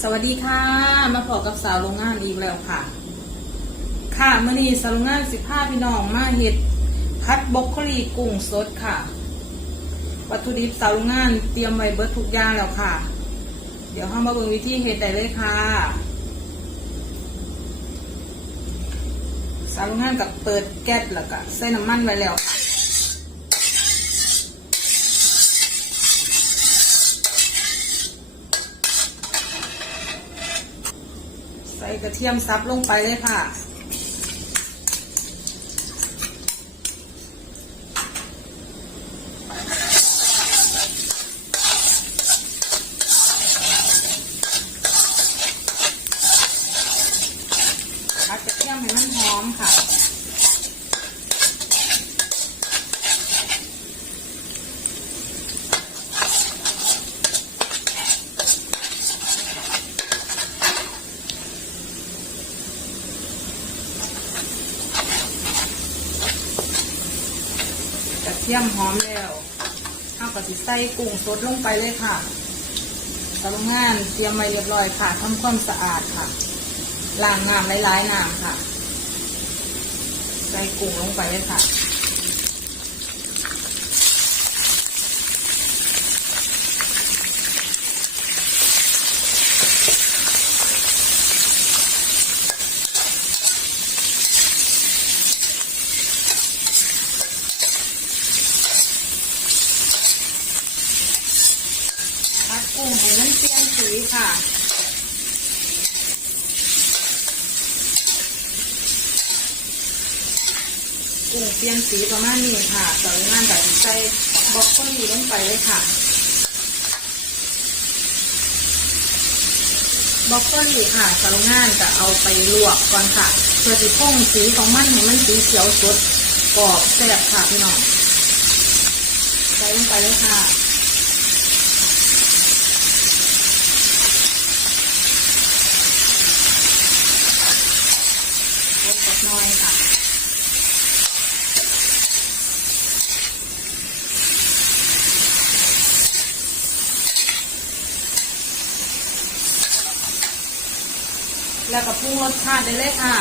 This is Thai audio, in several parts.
สวัสดีค่ะ มาพบกับสาวโรงงานอีกแล้วค่ะ ค่ะมื่อนี้สาวโรงงานสิบห้าพี่น้องมาเห็ดพัดบรอกโคลีกุ้งสดค่ะ วัตถุดิบสาวโรงงานเตรียมไว้เบิดทุกอย่างแล้วค่ะ เดี๋ยวเข้ามาเบิ่งวิธีเห็ดได้เลยค่ะ สาวโรงงานกับเปิดแก๊สแล้วก็ใส่น้ำมันไว้แล้วค่ะ ใส่กระเทียมซับลงไปเลยค่ะ ผัดกระเทียมให้มันหอมค่ะ กระเทียมหอมแล้วข้าวกะทิใส่กุ้งสดลงไปเลยค่ะตะลงงานเตรียมไว้เรียบร้อยค่ะทำความสะอาดค่ะล้างน้ำหลายๆน้ำค่ะ ใส่กุ้งลงไปเลยค่ะ พัดกุ้งให้มันเปลี่ยนสี ค่ะ กุ้งเปลี่ยนสีประมาณนี้ค่ะต่องานแบบใส่บล็อกโคลีลงไปเลยค่ะบล็อกโคลีค่ะต่องานจะเอาไปลวกก่อนค่ะเพื่อที่พ่งสีของมันให้มันสีเขียวสดกรอบแซ่บค่ะพี่น้องใส่ลงไปเลยค่ะ ลงกับน้อยค่ะ แล้วก็ปรุงรสชาติได้เลยค่ะ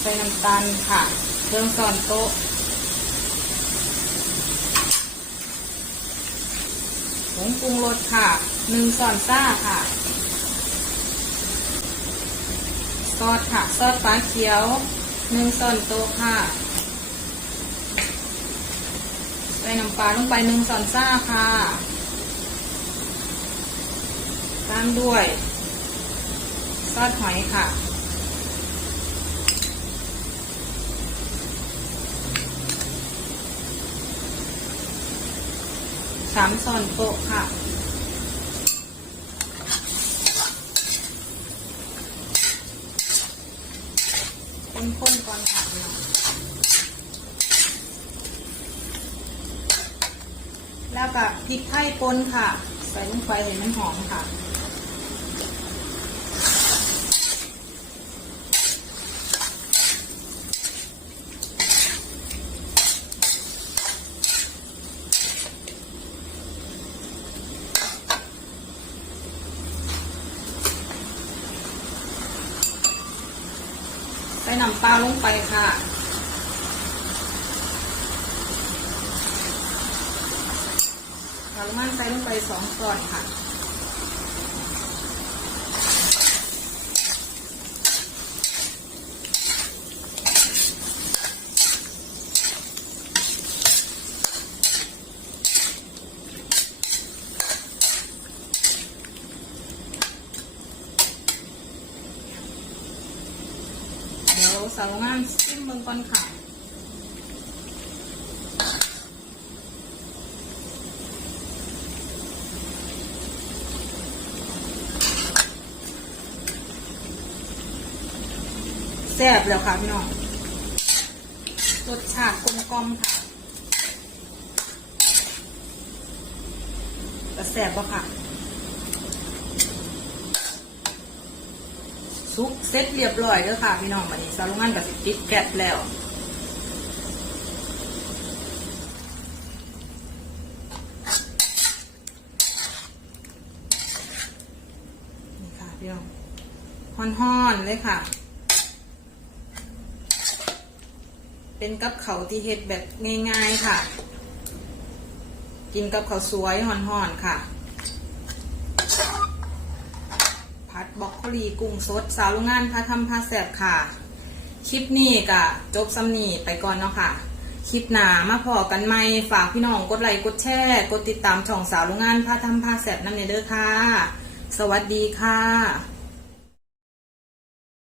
ใส่น้ำตาลค่ะเครื่องซอนโต๊ะผงปรุงรสค่ะหนึ่งซอนซ่าค่ะ ซอสค่ะ ซอสฟ้าเขียวหนึ่งช้อนโต๊ะค่ะใส่น้ำปลาลงไปหนึ่งช้อนซ่าค่ะ ตามด้วย ซอสหอยค่ะสามช้อนโต๊ะค่ะข้นๆก่อนค่ะพี่น้องแล้วก็พริกไทยป่นค่ะ ใส่ลงไปเห็นมันหอมค่ะ ใส่น้ำปลาลงไปค่ะปลาลูกมันใส่ลงไปสองก้อนค่ะ สาวงานชิมเบิ่งก่อนค่ะแซ่บแล้วค่ะพี่น้องรสชาติกลมกลมค่ะแต่แซ่บปะค่ะ ซุปเซ็ตเรียบร้อยแล้วค่ะ พี่น้องวันนี้สาวงงานกับสิติดแก๊สแล้วนี่ค่ะพี่น้องห่อนๆเลยค่ะ เป็นกับเขาวที่เฮ็ดแบบง่ายๆค่ะ กินกับข้าวสวยห่อนๆค่ะ ผัดบล็อกโคลีกุ้งสด สาวโรงงานพาทำพาแสบค่ะ คลิปนี้กะจบซ้ำนี่ไปก่อนเนาะค่ะ คลิปหนามาพอกันไหมฝากพี่น้องกดไลค์กดแชร์กดติดตามช่องสาวโรงงานพาทำพาแสบนั่นเด้อค่ะ สวัสดีค่ะ